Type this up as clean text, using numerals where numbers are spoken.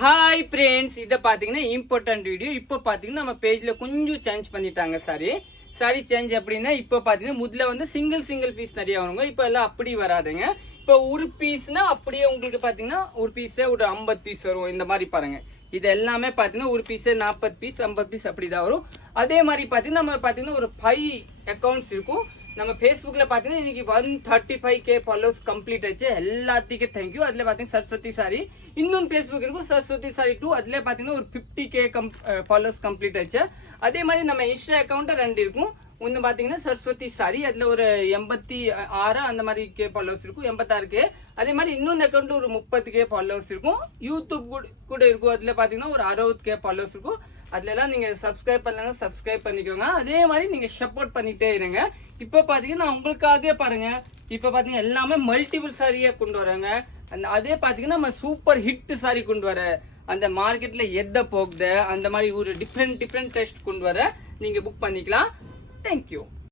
Hi friends, இதை பார்த்தீங்கன்னா important video. இப்போ பார்த்தீங்கன்னா நம்ம பேஜில் கொஞ்சம் சேஞ்ச் பண்ணிட்டாங்க. சாரி சேஞ்ச் அப்படின்னா இப்போ பார்த்தீங்கன்னா முதல்ல வந்து சிங்கிள் பீஸ் நிறைய வருங்க. இப்போ எல்லாம் அப்படி வராதுங்க. இப்போ ஒரு பீஸ்னா அப்படியே உங்களுக்கு பார்த்தீங்கன்னா ஒரு பீஸே ஒரு 50 பீஸ் வரும். இந்த மாதிரி பாருங்க, இது எல்லாமே பார்த்தீங்கன்னா ஒரு பீஸே 40 பீஸ் 50 பீஸ் அப்படி தான் வரும். அதே மாதிரி பார்த்தீங்கன்னா நம்ம பார்த்தீங்கன்னா ஒரு 5 அக்கௌண்ட்ஸ் இருக்கும். நம்ம ஃபேஸ்புக்கில் பார்த்தீங்கன்னா இன்னைக்கு 135K ஃபாலோவர்ஸ் கம்ப்ளீட் ஆச்சு. எல்லாத்துக்கும் தேங்க்யூ. அதில் பார்த்தீங்கன்னா சரஸ்வதி சாரி இன்னொன்று ஃபேஸ்புக் இருக்கும், சரஸ்வதி சாரி 2. அதில் பார்த்தீங்கன்னா ஒரு 50K ஃபாலோவர்ஸ் கம்ப்ளீட் ஆச்சு. அதே மாதிரி நம்ம இன்ஸ்டா அக்கௌண்ட்டு 2 இருக்கும். ஒன்று பார்த்தீங்கன்னா சரஸ்வதி சாரி, அதில் ஒரு 86 அந்த மாதிரி K ஃபாலோவர்ஸ் இருக்கும், 86K. அதே மாதிரி இன்னொன்று அக்கௌண்ட் ஒரு 30K ஃபாலோவர்ஸ் இருக்கும். யூடியூப் கூட இருக்கும், அதில் பார்த்தீங்கன்னா ஒரு 60K ஃபாலோவர்ஸ் இருக்கும். அதுலலாம் நீங்க சப்ஸ்கிரைப் பண்ணலன்னா சப்ஸ்கிரைப் பண்ணிக்கோங்க. அதே மாதிரி நீங்க சப்போர்ட் பண்ணிட்டே இருங்க. இப்போ பாத்தீங்கன்னா நான் உங்களுக்காகவே பாருங்க, இப்போ பாத்தீங்கன்னா எல்லாமே மல்டிபிள் சாரியா கொண்டு வராங்க. அதே பாத்தீங்கன்னா நம்ம சூப்பர் ஹிட் சாரி கொண்டு வர அந்த மார்க்கெட்ல எதை போகுது அந்த மாதிரி ஒரு டிஃப்ரெண்ட் டெஸ்ட் கொண்டு வர நீங்க புக் பண்ணிக்கலாம். தேங்க்யூ.